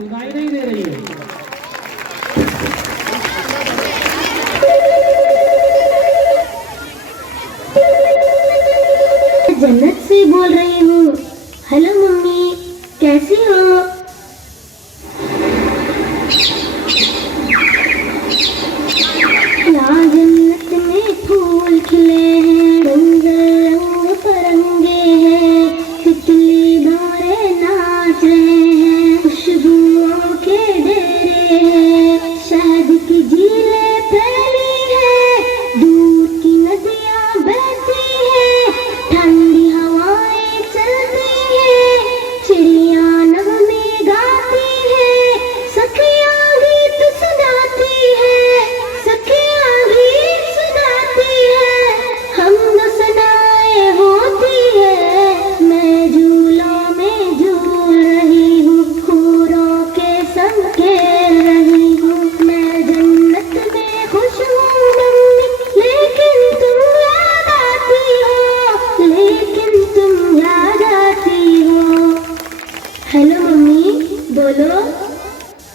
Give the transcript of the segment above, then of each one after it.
सुनाई नहीं दे रही है। जन्नत से बोल रही हूँ। हेलो मम्मी, कैसी हो? यहाँ जन्नत में फूल खिले हैं, रंग रंग परंगे हैं, तितली भौरे नाच रहे हैं, खुशबुओं के डेरे हैं, शहद की झीलें फैली हैं, दूध की नदियाँ बहती हैं, ठंडी हवाएं चलती हैं, चिड़ियाँ नगमे गाती हैं, सखियाँ गीत सुनाती हैं, सखियाँ गीत सुनाती हैं, हमद सनाए होती है। मैं झूलों में झूल रही हूँ, हूरों के संग खेल रही हूँ, मैं जन्नत में खुश हूँ मम्मी, लेकिन तुम याद आती हो, लेकिन तुम याद आती हो। हेलो मम्मी, बोलो।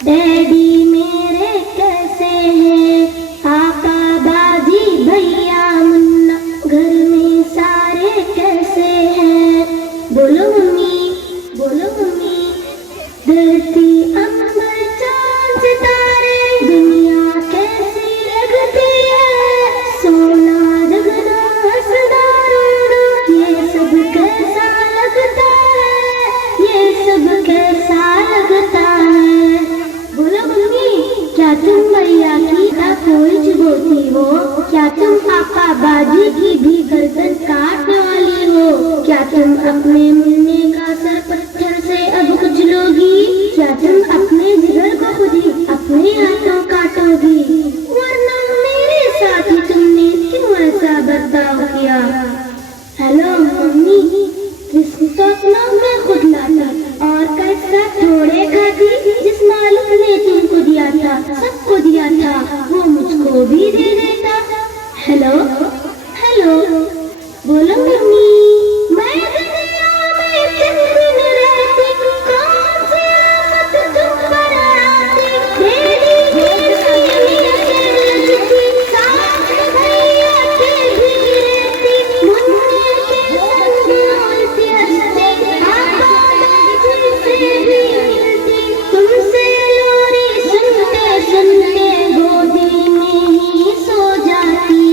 डैडी मेरे कैसे हैं, पापा बाजी भैया मुन्ना, घर में सारे कैसे हैं? बोलो मम्मी, बोलो मम्मी। धरती अंबर चांद सितारे, दुनिया कैसी लगती है, सोना जगना हंसना रोना, ये सब कैसा लगता है, ये सब कैसा लगता है? बोलो मम्मी, क्या तुम भैया की कोई चुभोती हो? क्या तुम पापा बाजी की भी गर्दन काटने वाली हो? क्या तुम अपने मुन्ने का सर पत्थर से अब कुचलोगी? क्या तुम अपने जिगर को खुद ही अपने हाथों काटोगी? वरना मेरे साथ ही तुमने क्यों ऐसा बर्ताव किया? हेलो मम्मी, जिसको तो अपना मैं खुद लाता और कैसा थोड़े खाती, जिस मालिक ने तुमको दिया था, सबको दिया था, वो मुझको भी दे देता। हेलो हेलो, बोलो मम्मी। मैं दुनिया में किस दिन रहती, कौन सी आफत तुम पर आती, तेरी जैसी अकेले लगती, साथ भैया के भी रहती, मुन्ने के संग बोलती हंसती, पापा बाजी से भी मिलती, तुमसे लोरी सुनते सुनते गोदी में ही सो जाती,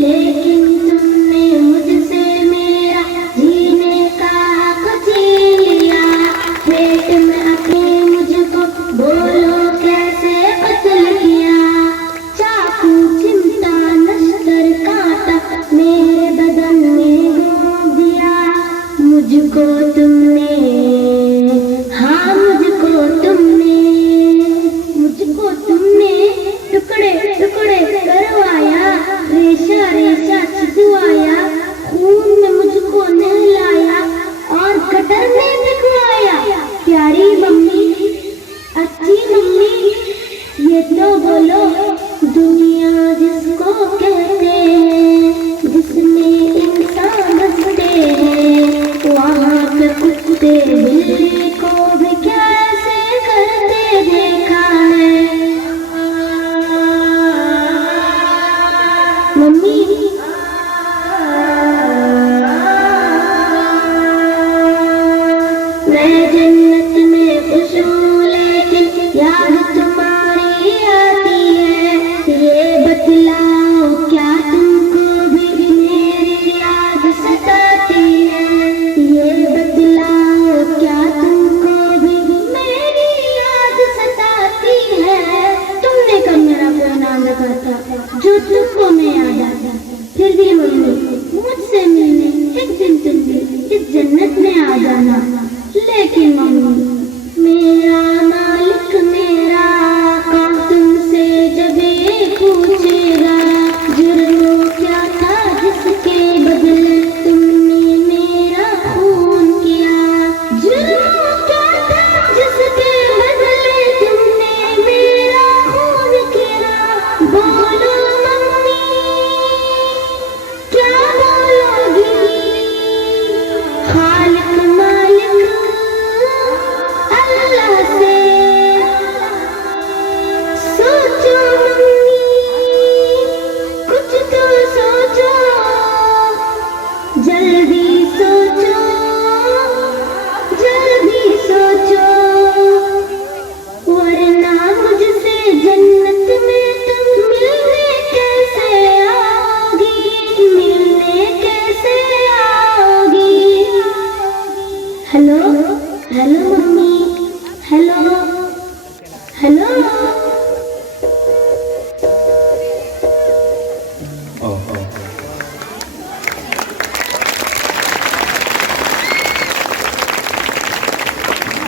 लेकिन तुमने मुझसे मेरा जीने का हक छीन लिया, पेट में अपने मुझको बोलो कैसे कत्ल किया, चाकू चिमटा नश्तर कांटा मेरे बदन में घोंप दिया, मुझको तुमने, हाँ मुझको तुमने टुकड़े टुकड़े करवाया, रेशा रेशा छिदवाया, खून में मुझको नहलाया और गटर में दिखवाया। प्यारी मम्मी, अच्छी मम्मी, ये तो बोलो दुनिया जिसको कहते हैं, जिसमें इंसान बसते हैं, वहाँ पे कुत्ते बिल्ली को भी कैसे करते देखा है? मम्मी, मैं जन्नत में खुश हूँ, लेकिन याद तुम्हारी आती है, ये बतलाओ क्या तुमको भी मेरी याद सताती है? ये बतलाओ क्या तुमको भी मेरी याद सताती है? तुमने कब मेरा कोई नाम रखा था जो तुमको मैं याद आता?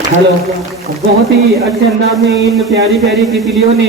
हेलो, बहुत ही अच्छे अंदाज में इन प्यारी प्यारी तितलियों ने